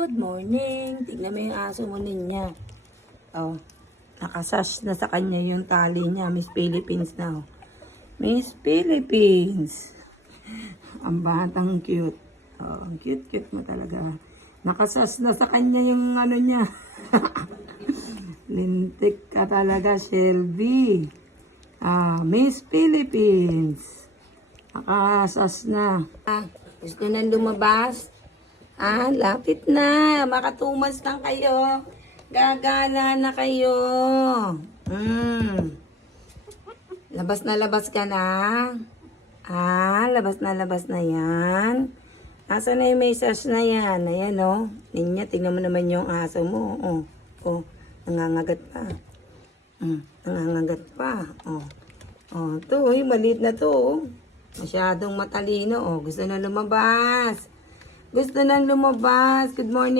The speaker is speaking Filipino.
Good morning. Tignan mo yung aso mo niya. Oh, nakasash na sa kanya yung tali niya. Miss Philippines na. Oh. Miss Philippines. Ang batang cute. Oh, ang cute mo talaga. Nakasash na sa kanya yung ano niya. Lintik ka talaga, Shelby. Miss Philippines. Nakasash na. Gusto na lumabas? Lapit na. Maka 2 months lang kayo. Gagala na kayo. Labas ka na. Labas na yan. Asa na yung message na yan? Ayan, oh. Ninya, tingnan mo naman yung aso mo. Nangangagat pa. Nangangagat pa. To, yung maliit na to. Masyadong matalino. Gusto na lumabas. Good morning.